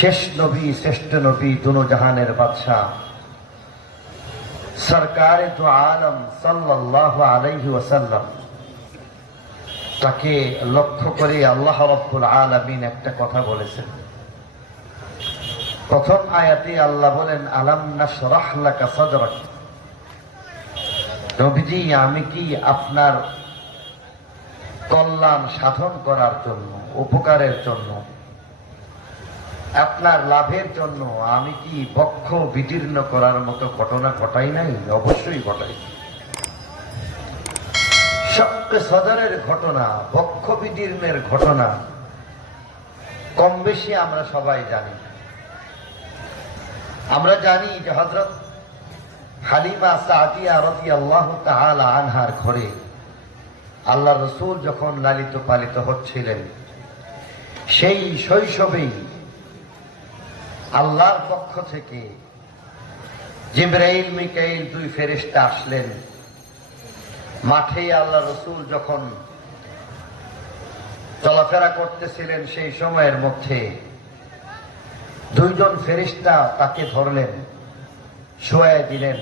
শেষ নবী, শ্রেষ্ঠ নবী দুনো জাহানের বাদশাহ। সরকার তো আলম সাল্লাহ আলাইহি ওয়াসাল্লাম। তাকে লক্ষ্য করে আল্লাহ রব্বুল আলমিন একটা কথা বলেছেন। প্রথম আয়াতে আল্লাহ বলেন, আলাম না সরাহলাকা সদরক? নবীজি, আমি কি আপনার কল্যাণ সাধন করার জন্য, উপকারের জন্য আপনার লাভের জন্য আমি কি বক্ষ বিদীর্ণ করার মতো ঘটনা ঘটাই নাই? অবশ্যই ঘটাই। সবচেয়ে সদরের ঘটনা, বক্ষ বিদীর্ণের ঘটনা, কম বেশি আমরা সবাই জানি। আমরা জানি যে হজরত হালিমা সাদিয়া রতি আল্লাহ আনহার ঘরে আল্লাহ রসুল যখন লালিত পালিত হচ্ছিলেন, সেই শৈশবেই আল্লাহর পক্ষ থেকে জিব্রাইল, মিকাইল দুই ফেরেশতা আসলেন। মাঠে আল্লাহ রসুল যখন চলাফেরা করতেছিলেন সেই সময়ের মধ্যে দুইজন ফেরিস্তা তাকে ধরলেন শোয়াই দিলেন।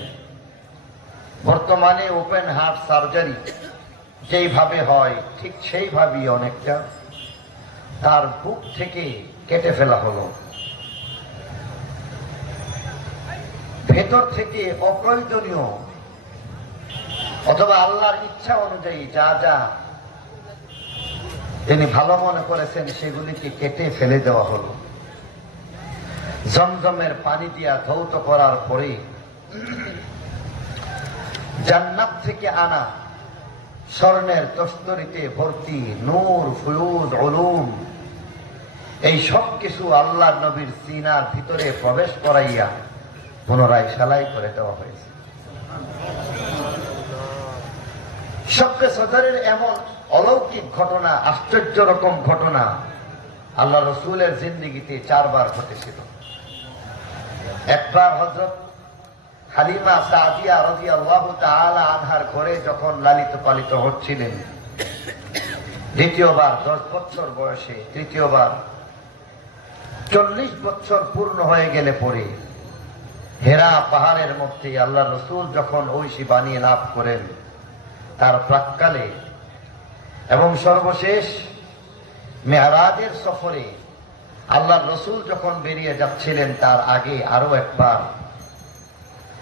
বর্তমানে ওপেন হার্ট সার্জারি যেইভাবে হয়, ঠিক সেইভাবেই অনেকটা। তার বুক থেকে কেটে ফেলা হলো। ভেতর থেকে অপ্রয়োজনীয়, অথবা আল্লাহর ইচ্ছা অনুযায়ী যা যা তিনি ভালো মনে করেছেন, সেগুলিকে কেটে ফেলে দেওয়া হলো। জমজমের পানি দিয়া ধৌত করার পরে জান্নাত থেকে আনা স্বর্ণের তস্তরিতে ভর্তি নূর, ফুয়ুজ অলুম এই সব কিছু আল্লাহ নবীর সিনার ভিতরে প্রবেশ করাইয়া পুনরায় সেলাই করে দেওয়া হয়েছে। সবচেয়ে সদরের এমন অলৌকিক ঘটনা আশ্চর্য রকম ঘটনা আল্লাহ রসুলের জিন্দিগিতে চারবার ঘটেছিল। একবার হজরত হালিমা সাদিয়া রবি আল্লাহ আনহার ঘরে যখন লালিত পালিত হচ্ছিলেন, দ্বিতীয়বার দশ বছর বয়সে, তৃতীয়বার চল্লিশ বছর পূর্ণ হয়ে গেলে পরে হেরা পাহাড়ের মধ্যে আল্লাহ রসুল যখন ঐশী বানিয়ে লাভ করেন, তার প্রাককালে এবং সর্বশেষ মেহারাজের সফরে আল্লাহ রসুল যখন বেরিয়ে যাচ্ছিলেন, তার আগে আরও একবার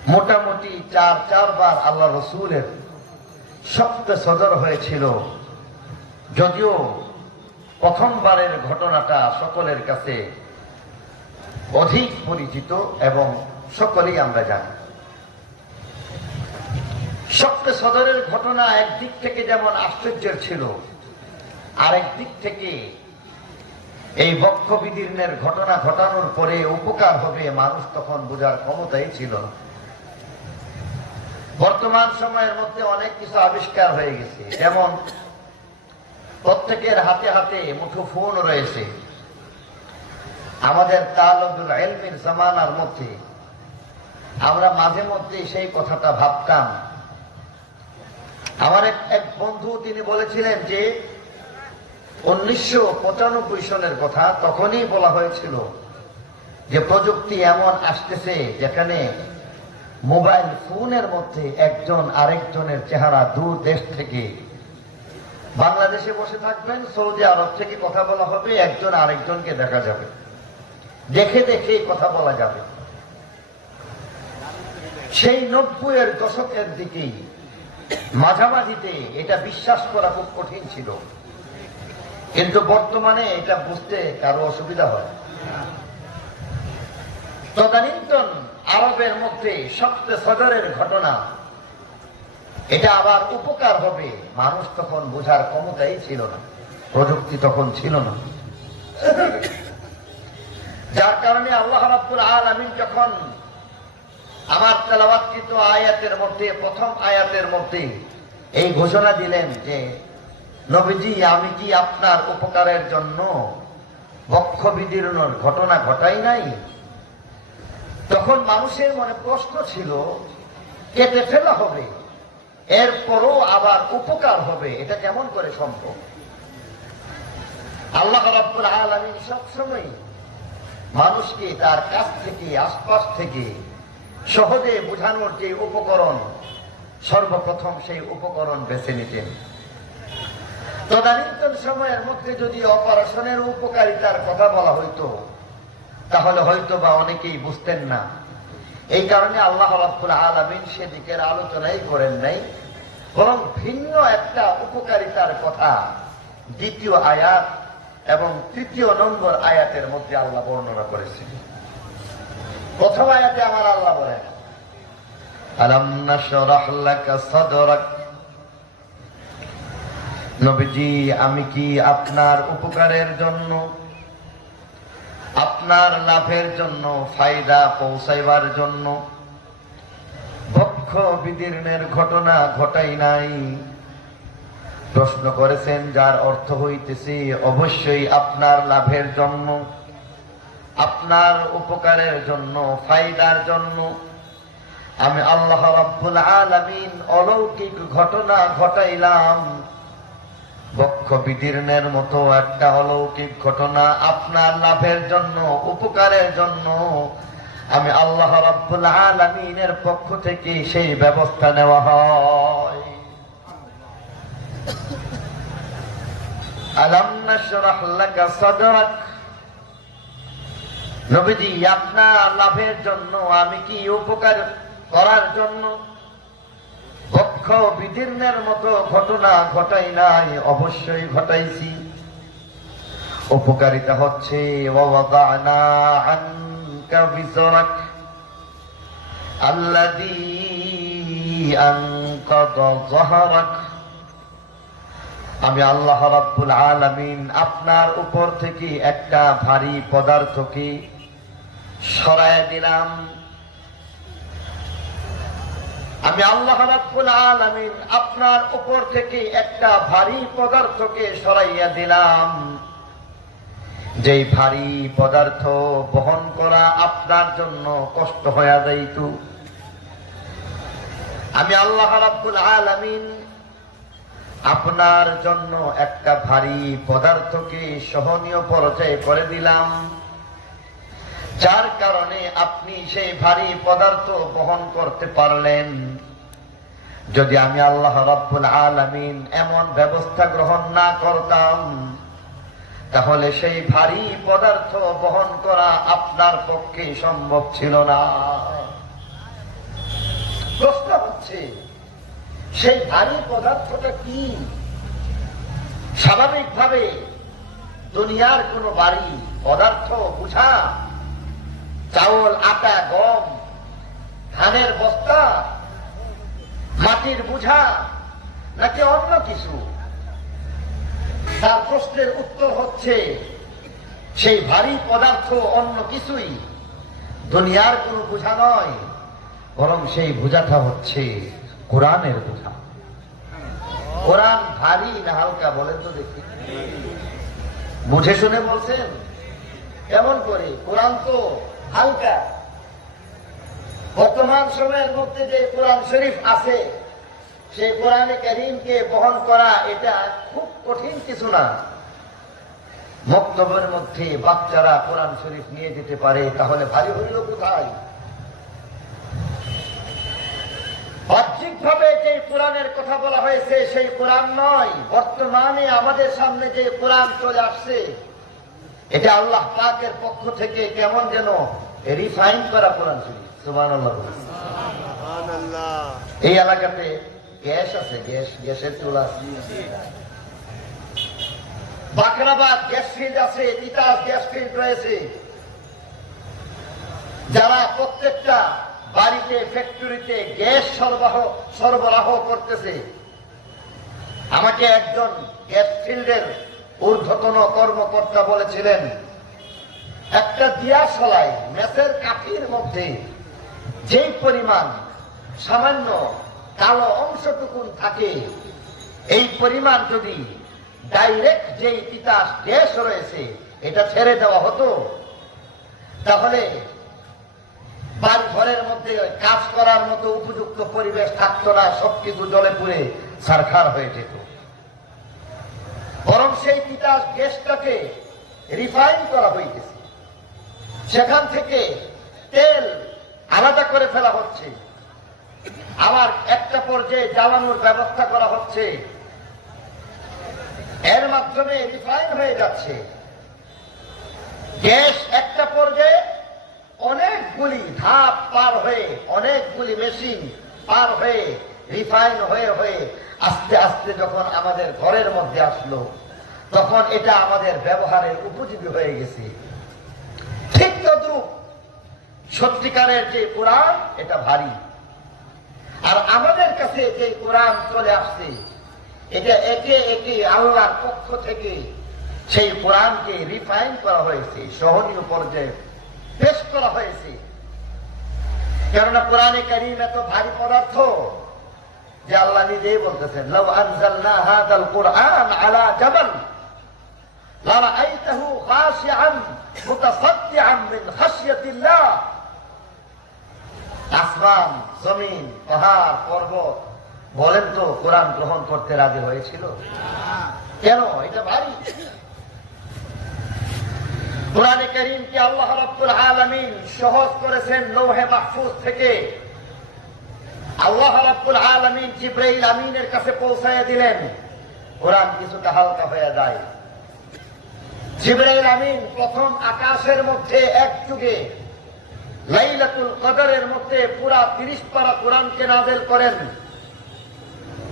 মোটামুটি চার, চারবার আল্লাহ রসুলের সপ্ত সদর হয়েছিল। যদিও প্রথমবারের ঘটনাটা সকলের কাছে অধিক পরিচিত এবং সকলেই আমরা জানি। সপ্ত সদরের ঘটনা একদিক থেকে যেমন আশ্চর্যের ছিল, আরেক দিক থেকে এই বক্ষ বিদীর্ণের ঘটনা ঘটানোর পরে উপকার হবে মানুষ তখন বোঝার ক্ষমতাই ছিল বর্তমান সময়ের মধ্যে অনেক কিছু আবিষ্কার হয়ে গেছে। যেমন, প্রত্যেকের হাতে হাতে মুঠো ফোন রয়েছে। আমাদের তালুল এলমির জামানার মধ্যে আমরা মাঝে মধ্যে সেই কথাটা ভাবতাম। আমার এক বন্ধু, তিনি বলেছিলেন যে, উনিশশো সনের কথা তখনই বলা হয়েছিল যে, প্রযুক্তি এমন আসতেছে যেখানে মোবাইল ফোনের মধ্যে একজন আরেকজনের চেহারা দূর দেশ থেকে বাংলাদেশে বসে থাকবেন, সৌদি আরব থেকে কথা বলা হবে, একজন আরেকজনকে দেখা যাবে। দেখে দেখে কথা বলা যাবে। সেই নব্বইয়ের দশকের দিকেই, মাঝামাঝিতে এটা বিশ্বাস করা খুব কঠিন ছিল। কিন্তু বর্তমানে এটা বুঝতে কারও অসুবিধা হয় তদানীন্তন আরবের মধ্যে সবচেয়ে সদরের ঘটনা, এটা আবার উপকার হবে। মানুষ তখন বোঝার ক্ষমতাই ছিল না, প্রযুক্তি তখন ছিল না। যার কারণে আল্লাহ রাবুল আল আমিন যখন আমার তেলাওয়াতকৃত আয়াতের মধ্যে, প্রথম আয়াতের মধ্যে এই ঘোষণা দিলেন যে, নবীজি, আমি কি আপনার উপকারের জন্য বক্ষ বিদীর্ণর ঘটনা ঘটাই নাই? তখন মানুষের মনে প্রশ্ন ছিল, কেটে ফেলা হবে, এরপরও আবার উপকার হবে, এটা কেমন করে সম্ভব? আল্লাহ রাব্বুল আলামিন সবসময় মানুষকে তার কাছ থেকে, আশপাশ থেকে সহজে বোঝানোর যে উপকরণ, সর্বপ্রথম সেই উপকরণ বেছে নিতেন। তদানীন্তন সময়ের মধ্যে যদি অপারেশনের উপকারিতার কথা বলা হইতো, তাহলে হয়তো বা অনেকেই বুঝতেন না। এই কারণে আল্লাহ রাব্বুল আলামিন সেদিকের আলোচনাই করেন নাই, বরং ভিন্ন একটা উপকারিতার কথা দ্বিতীয় আয়াত এবং তৃতীয় নম্বর আয়াতের মধ্যে আল্লাহ বর্ণনা করেছেন। প্রথম আয়াতে আমার আল্লাহ বলেন আলাম নাশরাহ লাকা সাদরাক। নবীজি, আমি কি আপনার উপকারের জন্য, আপনার লাভের জন্য ফায়দা পৌঁছাইবার জন্য বক্ষ বিদীর্ণের ঘটনা ঘটাই নাই? প্রশ্ন করেছেন, যার অর্থ হইতেছে, অবশ্যই আপনার লাভের জন্য আপনার উপকারের জন্য, ফায়দার জন্য। আমি আল্লাহ রাব্বুল আলামিন অলৌকিক ঘটনা ঘটাইলাম। বক্ষ বিদীর্ণের মতো একটা অলৌকিক ঘটনা আপনার লাভের জন্য, উপকারের জন্য। আমি আল্লাহ রাব্বুল আলামিনের পক্ষ থেকে সেই ব্যবস্থা নেওয়া হয়। আলাম নাশরাহ লাকা সাদরাক? নবীজি, আপনার লাভের জন্য, আমি কি উপকার করার জন্য বক্ষ বিদীর্ণের মতো ঘটনা ঘটাই নাই? অবশ্যই ঘটাইছি। উপকারিতা হচ্ছে, ওয়াদানা আমি আল্লাহ রাব্বুল আলামিন আপনার উপর থেকে একটা ভারী পদার্থকে সরায় দিলাম। আমি আল্লাহ রাব্বুল আলামিন আপনার উপর থেকে একটা ভারী পদার্থকে সরাইয়া দিলাম। যেই ভারী পদার্থ বহন করা আপনার জন্য কষ্ট হয়ে যাইত। আমি আল্লাহ রাব্বুল আলামিন আপনার জন্য একটা ভারী পদার্থকে সহনীয় পর্যায়ে করে দিলাম। যার কারণে আপনি সেই ভারী পদার্থ বহন করতে পারলেন। যদি আমি আল্লাহ রব্বুল আলামিন এমন ব্যবস্থা গ্রহণ না করতাম, তাহলে সেই ভারী পদার্থ বহন করা আপনার পক্ষে সম্ভব ছিল না। প্রশ্ন হচ্ছে সেই ভারী পদার্থটা কি? স্বাভাবিকভাবে দুনিয়ার কোন বাড়ি, পদার্থ, বুঝা, চাউল, আটা, গম, ধানের বস্তা, মাটির বুঝা, নাকি অন্য কিছু? তার প্রশ্নের উত্তর হচ্ছে, সেই ভারী পদার্থ অন্য কিছুই দুনিয়ার কোন বোঝা নয়, বরং সেই বোঝাটা হচ্ছে কোরআনের বোঝা কোরআন ভারী না হালকা বলেন তো দেখি। বুঝে শুনে বলছেন? কেমন করে? কোরআন তো হালকা। বর্তমান সময়ের মধ্যে যে কোরআন শরীফ আছে সেই কোরআনে করিমকে বহন করা এটা খুব কঠিন কিছু না। মক্তবের মধ্যে বাচ্চারা কোরআন শরীফ নিয়ে যেতে পারে, তাহলে ভারী হইল কোথায়? যে কোরআনের কথা বলা হয়েছে সেই কোরআন নয়। বর্তমানে আমাদের সামনে যে কোরআন চলে আসছে এটা আল্লাহ পাকের পক্ষ থেকে কেমন যেন রিফাইন করা কোরআন শরীফ। সুবহানাল্লাহ। এই এলাকাতে গ্যাস আছে গ্যাস গ্যাসের চুলা বাকরাবাদ গ্যাস ফিল্ড আছে তিতাস গ্যাস ফিল্ড রয়েছে। যারা প্রত্যেকটা বাড়িতে ফ্যাক্টরিতে গ্যাস সরবরাহ সরবরাহ করতেছে। আমাকে একজন গ্যাস ফিল্ডের ঊর্ধ্বতন কর্মকর্তা বলেছিলেন, একটা দিয়া সলাই মেসের কাঠির মধ্যে যেই পরিমাণ সামান্য কালো অংশটুকুন থাকে, এই পরিমাণ যদি ডাইরেক্ট যে তিতাস গ্যাস রয়েছে, এটা ছেড়ে দেওয়া হতো, তাহলে বাড়ি ঘরের মধ্যে কাজ করার মতো উপযুক্ত পরিবেশ থাকতো না সবকিছু জলে পুড়ে সারখার হয়ে যেত। বরং সেই তিতাস গ্যাসটাকে রিফাইন করা হইতেছে সেখান থেকে তেল আলাদা করে ফেলা হচ্ছে। আবার একটা পর্যায়ে জ্বালানোর ব্যবস্থা করা হচ্ছে। এর মাধ্যমে রিফাইন হয়ে যাচ্ছে। গ্যাস একটা পর্যায়ে অনেকগুলি ধাপ পার হয়ে অনেকগুলি মেশিন পার হয়ে রিফাইন হয়ে হয়ে আস্তে আস্তে যখন আমাদের ঘরের মধ্যে আসলো, তখন এটা আমাদের ব্যবহারের উপযোগী হয়ে গেছে। ঠিক তদ্রুপ সত্যিকারের যে কোরআন, এটা ভারী। আর আমাদের কাছে যে কোরআন চলে আসছে, এটা একে একে আল্লাহর পক্ষ থেকে সেই কোরআনকে রিফাইন করা হয়েছে, সহনীয় পর্যায়ে পেশ করা হয়েছে। কেননা কোরআনে কারিম এত ভারী পদার্থ যে আল্লাহ নিজেই বলতেছেন লও আনজালনা হাদাল কোরআন আলা জাবাল লারাআইতাহু খাশিআন মুতাসাদ্দিআন মিন খাশিয়াতিল্লাহ। আসমান জমিন পাহাড় পর্বত বলেন তো কোরআন গ্রহণ করতে রাজি হয়েছিল? কেন? এটা ভারী। কোরআনে করিমকে আল্লাহ রব্বুল আলামিন সহজ করেছেন লৌহে মাহফুজ থেকে। আল্লাহ রব্বুল আলামিন জিব্রাইল আমিনের কাছে পৌঁছায় দিলেন। কোরআন কিছুটা হালকা হয়ে যায়। জিব্রাইল আমিন প্রথম আকাশের মধ্যে এক যুগে লাইলাতুল কদরের মধ্যে পুরা তিরিশ পারা কোরআনকে নাজেল করেন।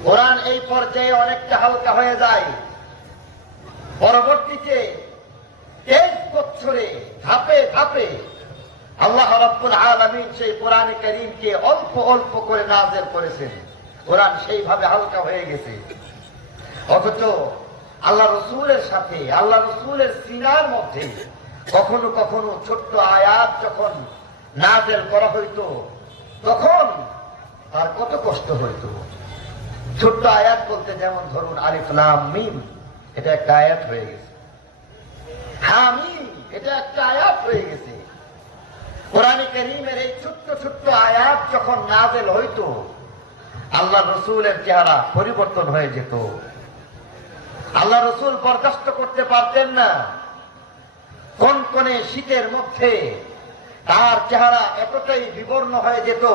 কোরআন এই পর্যায়ে অনেকটা হালকা হয়ে যায়। পরবর্তীতে বছরে ধাপে ধাপে আল্লাহ রব্বুল আলমিন সেই করিমকে অল্প অল্প করে নাজেল করেছেন। কোরআন সেইভাবে হালকা হয়ে গেছে। অথচ আল্লাহ রসুলের সাথে, আল্লাহ রসুলের সিনার মধ্যে কখনো কখনো ছোট্ট আয়াত যখন নাজেল করা হইতো, তখন তার কত কষ্ট হইতো। ছোট্ট আয়াত বলতে যেমন ধরুন আলিফ লাম মিম, এটা একটা আয়াত হয়ে গেছে। হামিম এটা একটা আয়াত হয়ে গেছে। কোরআন করিমের এই ছোট্ট ছোট্ট আয়াত যখন নাজেল আল্লাহ রসুলের চেহারা পরিবর্তন হয়ে যেত। আল্লাহ রসুল বরদাস্ত করতে পারতেন না। কোন কোনে শীতের মধ্যে তার চেহারা এতটাই বিবর্ণ হয়ে যেত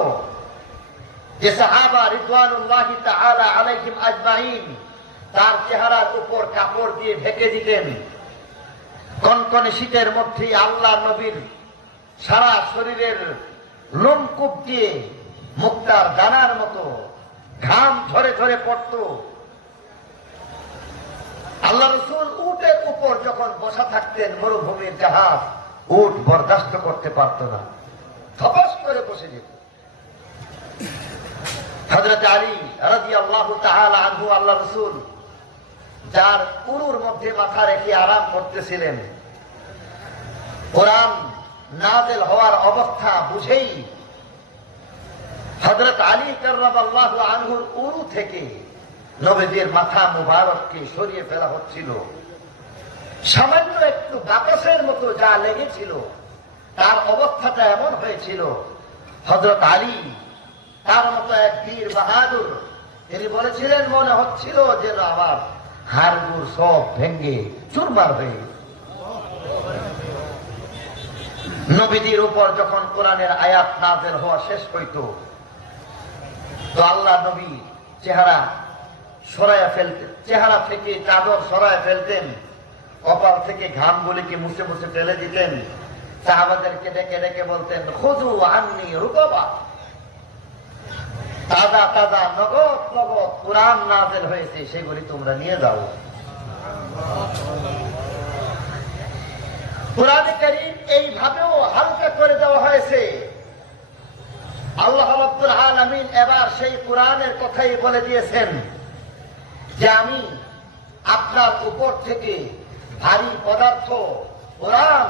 যে সাহাবা রিদওয়ানুল্লাহ তাআলা আলাইহিম আজমাইন তার চেহারার উপর কাপড় দিয়ে ঢেকে দিতেন। কনকনে শীতের মধ্যে আল্লাহ নবীর সারা শরীরের লোমকূপ দিয়ে মুক্তার দানার মতো ঘাম ঝরে ঝরে পড়ত। আল্লাহ রসুল উটের উপর যখন বসা থাকতেন, মরুভূমির জাহাজ উট বরদাস্ত করতে পারত না। থপাস করে বসে যেত। হজরত আলী রাজি আল্লাহ আনহু আল্লাহ রসুল যার উরুর মধ্যে মাথা রেখে আরাম করতেছিলেন কোরআন নাজেল হওয়ার অবস্থা বুঝেই হজরত আলী আল্লাহ আনহুর উরু থেকে নবীদের মাথা মুবারককে সরিয়ে ফেলা হচ্ছিল সামান্য একটু বাতাসের মতো যা লেগেছিল, তার অবস্থাটা এমন হয়েছিল হজরত আলী তার মতো এক বীর বাহাদুর, তিনি বলেছিলেন, মনে হচ্ছিল যেন আমার হাড়গুড় সব ভেঙ্গে চুরমার হয়ে। নবীদের উপর যখন কোরআনের আয়াত নাজেল হওয়া শেষ হইত, তো আল্লাহ নবী চেহারা সরাইয়া ফেলতেন। চেহারা থেকে চাদর সরাইয়া ফেলতেন, কপাল থেকে ঘাম গুলিকে মুছে মুছে ফেলে দিতেন। সাহাবাদেরকে ডেকে ডেকে বলতেন খুজু আননি রুকবা। তাজা তাজা নগদ নগদ কোরআন নাজেল হয়েছে, সেগুলি তোমরা নিয়ে যাও। কোরআন করিম এইভাবেও হালকা করে দেওয়া হয়েছে। আল্লাহ রাব্বুল আলামিন এবার সেই কোরআনের কথাই বলে দিয়েছেন যে আমি আপনার উপর থেকে ভারী পদার্থ, কোরআন,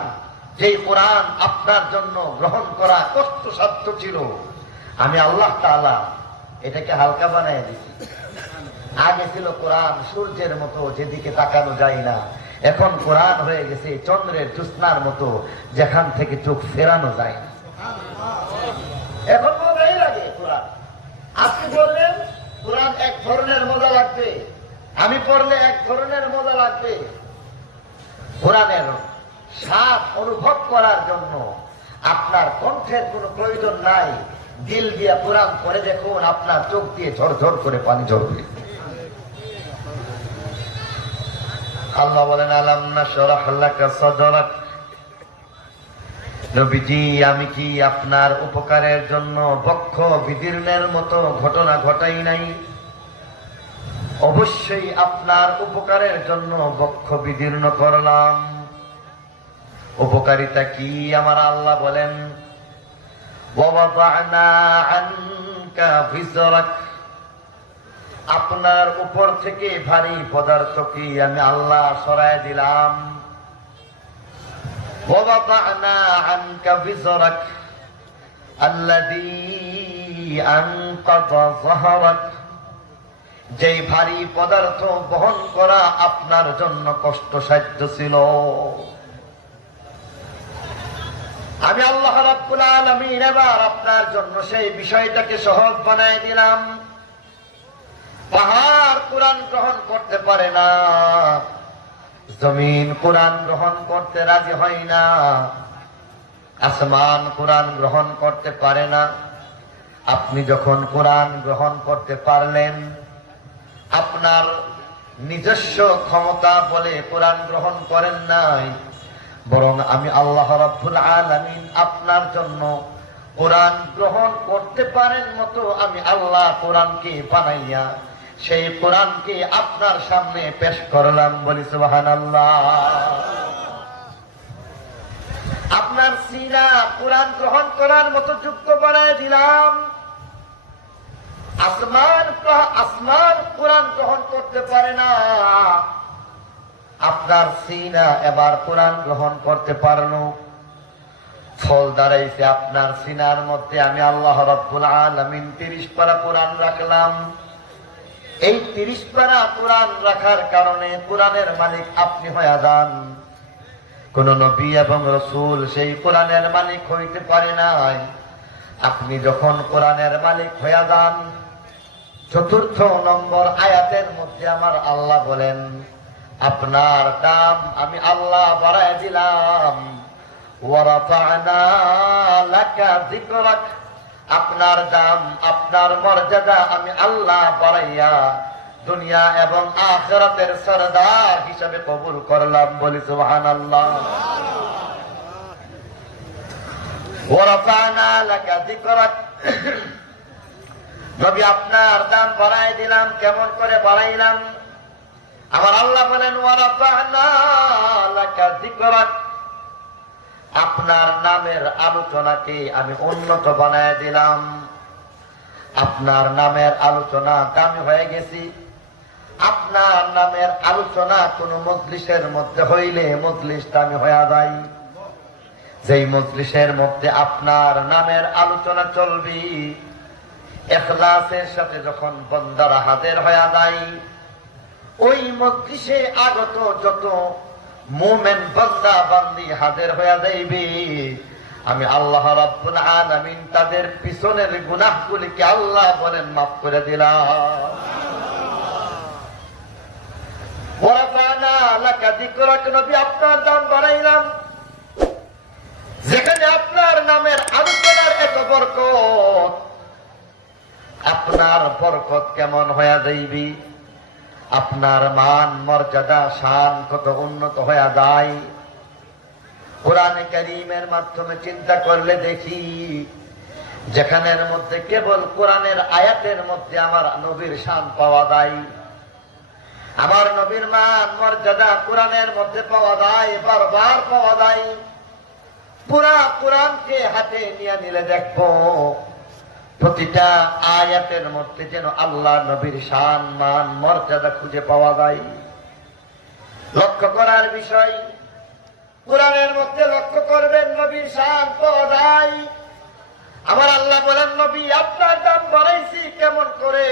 যেই কোরআন আপনার জন্য গ্রহণ করা কষ্টসাধ্য ছিল, আমি আল্লাহ তাআলা এটাকে হালকা বানাই দিছি আগে ছিল কোরআন সূর্যের মতো যেদিকে তাকানো যায় না এখন কোরআন হয়ে গেছে চন্দ্রের জ্যোৎস্নার মতো, যেখান থেকে চোখ ফেরানো যায় না। এখন মজাই লাগে কোরআন। আপনি বললেন, কোরআন এক ধরনের মজা লাগবে। আমি পড়লে এক ধরনের মজা লাগবে। কোরআনের স্বাদ অনুভব করার জন্য আপনার কণ্ঠের কোনো প্রয়োজন নাই। দিল দিয়ে কোরআন পরে দেখুন, আপনার চোখ দিয়ে ঝরঝর করে পানি ঝরবে। আল্লাহ বলেন, আলাম না সরাহ নবীজি, আমি কি আপনার উপকারের জন্য বক্ষ বিদীর্ণের মতো ঘটনা ঘটাই নাই? অবশ্যই আপনার উপকারের জন্য বক্ষ বিদীর্ণ করলাম। উপকারিতা কি? আমার আল্লাহ বলেন বাবা আনকা ভিজরাক আপনার উপর থেকে ভারী পদার্থকে আমি আল্লাহ সরাই দিলাম? যে ভারী পদার্থ বহন করা আপনার জন্য কষ্ট সাধ্য ছিল। আমি আল্লাহ রাবুল আলমিন এবার আপনার জন্য সেই বিষয়টাকে সহজ বানাই দিলাম। পাহাড় কোরআন গ্রহণ করতে পারে না। জমিন কোরআন গ্রহণ করতে রাজি হয় না। আসমান কোরআন গ্রহণ করতে পারে না। আপনি যখন কোরআন গ্রহণ করতে পারলেন, আপনার নিজস্ব ক্ষমতা বলে কোরআন গ্রহণ করেন নাই। বরং আমি আল্লাহ রাব্বুল আলামিন আপনার জন্য কোরআন গ্রহণ করতে পারেন মতো আমি আল্লাহ কোরআনকে বানাইয়া সেই কোরআনকে আপনার সামনে পেশ করলাম বলি সুবহানাল্লাহ। আপনার সিনা কোরআন গ্রহণ করার মতো যুক্ত বানায় দিলাম। আসমান আসমান কোরআন গ্রহণ করতে পারে না। আপনার সিনা এবার কোরআন গ্রহণ করতে পারল। ফল দাঁড়াইছে আপনার সিনার মধ্যে। আমি আল্লাহ রব্বুল আলমিন তিরিশ পারা কোরআন রাখলাম। এই তিরিশ পারা কোরআন রাখার কারণে কোরআনের মালিক আপনি হয়ে যান। কোন নবী এবং রসুল সেই কোরআনের মালিক হইতে পারে নাই। আপনি যখন কোরআনের মালিক হয়ে যান, চতুর্থ নম্বর আয়াতের মধ্যে আমার আল্লাহ বলেন, আপনার দাম আমি আল্লাহ বাড়ায় দিলাম। আপনার দাম, আপনার মর্যাদা আমি আল্লাহ বাড়াইয়া দুনিয়া এবং আখিরাতের সরদার হিসাবে কবুল করলাম বলি ওয়ারাফা'না লাকা নবী, আপনার দাম বাড়াই দিলাম, কেমন করে বাড়াইলাম? আমার আল্লাহ বলেন লাকা যিকরাক। আপনার নামের আলোচনাকে আমি উন্নত বানায় দিলাম। আপনার নামের আলোচনা দামি হয়ে গেছি। আপনার নামের আলোচনা কোন মজলিসের মধ্যে হইলে মজলিস দামি হয়ে যায়। যেই মজলিসের মধ্যে আপনার নামের আলোচনা চলবি, এখলাসের সাথে যখন বন্দারা হাতের হয়ে যায়, ওই মজলিসে আগত যত মোমেন বান্দা বান্দি হাজির হয়ে যাইবে। আমি আল্লাহ রাব্বুল আলামিন তাদের পিছনের গুনাহগুলিকে আল্লাহ বলেন মাফ করে দিলাম। ওয়ারাফা'না লাকা যিকরাক, নবী আপনার দাম বাড়াইলাম। যেখানে আপনার নামের আলোচনার এত বরকত, আপনার বরকত কেমন হয়ে যাইবি? আপনার মান, মর্যাদা, শান কত উন্নত হয়ে যায়। কোরআনে করিমের মাধ্যমে চিন্তা করলে দেখি, যেখানের মধ্যে কেবল কোরআনের আয়াতের মধ্যে আমার নবীর শান পাওয়া যায়। আমার নবীর মান, মর্যাদা কোরআনের মধ্যে পাওয়া যায়, বারবার পাওয়া যায়। পুরা কোরআনকে হাতে নিয়ে নিলে দেখব প্রতিটা আয়াতের মধ্যে যেন আল্লাহ নবীর শান, মান, মর্যাদা খুঁজে পাওয়া যায়। লক্ষ্য করার বিষয়, কোরআনের মধ্যে লক্ষ্য করবেন নবীর শান পাওয়া যায়। আমার আল্লাহ বলেন, নবী, আপনার দাম বাড়াইছি কেমন করে?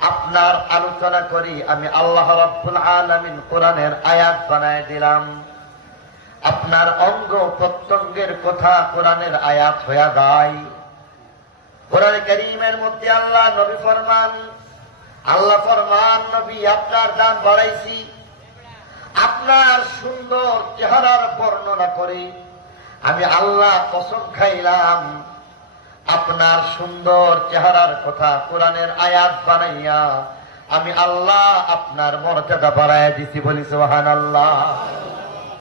আপনার আলোচনা করি, আমি আল্লাহ রব্বুল আলামিন কোরআনের আয়াত বানায় দিলাম। আপনার অঙ্গ প্রত্যঙ্গের কথা কোরআনের আয়াত হয়ে যায়। কোরআন করিমের মধ্যে আল্লাহ নবী ফরমান, আল্লাহ ফরমান নবী আপনার দাম বাড়াইছি। আপনার সুন্দর চেহারার বর্ণনা করে আমি আল্লাহ কসম খাইলাম, আপনার সুন্দর চেহারার কথা কোরআনের আয়াত বানাইয়া আমি আল্লাহ আপনার মর্যাদা বাড়াইয়া দিছি বলি সোহান আল্লাহ